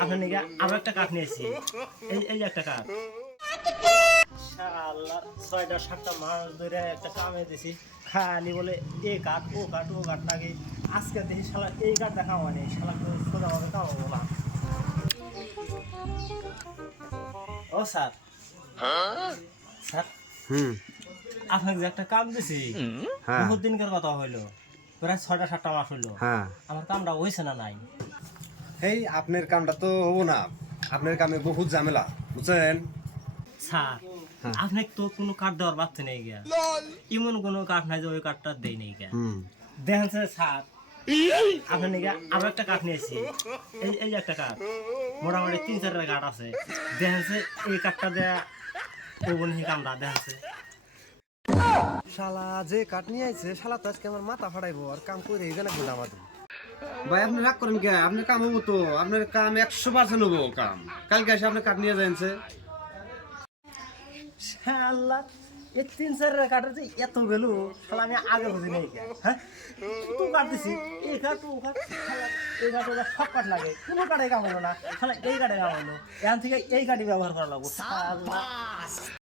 আপনার নাকি আরো একটা কাঠ নিয়েছি। এই যে একটা কাঠ। শালা ৬টা ৭টা মাস ধরে একটা কামে দিছি, খালি বলে এ কাঠ ও কাঠ ও কাঠ লাগে। আজকে দেখি শালা এই কাঠ দেখা মানে শালা সোজা ভাবে কামাবো না। ও স্যার, স্যার হুম। আপনাকে যে একটা কাম দিছি, হ্যাঁ বহুত দিনকার কথা হইলো, প্রায় ৬টা ৭টা মাস হইলো। হ্যাঁ। আমার কামটা হয়েছে না নাই? এই আপনার কামটা তো হবো না, আপনার কামে বহুত ঝামেলা বুঝছেন। স্যার হ্যাঁ। আপনি তো কোনো কাঠ দেওয়ার পাচ্ছে নেই গিয়া, এমন কোনো কাঠ নাই যে ওই কাঠটা দেই নেই গিয়া। হুম। দেখেন স্যার, আপনার নাকি আরো একটা কাঠ নিয়েছি। এই যে একটা কাঠ, মোটামুটি ৩-৪টা কাঠ আছে। দেখেন এই কাঠটা দেয়া ও বনি কামড়া দেখেন। শালা যে কাঠ নিয়ে আইছে শালা তো আজকে আমার মাথা ফাটাইবো আর কাম করে এই জানা গুলা আমাদের। ভাই আপনি রাগ করেন কে? আপনার কাম হবো তো, আপনার কাম 100% হবো কাম। কালকে এসে আপনি কাঠ নিয়ে যাইছে। শালা এই ৩-৪টা কাঠের যে এত ভ্যালু, শালা আমি আগে বুঝি নাই গিয়া। হ্যাঁ, তো কাঠ দিছি, এই কাঠ ও কাঠ, শালা এই কাঠ ওটা সব কাঠ লাগে, কোনো কাঠে কাম হলো না, শালা এই কাঠে কাম হলো। এখান থেকে এই কাঠই ব্যবহার করা লাগবো শালা।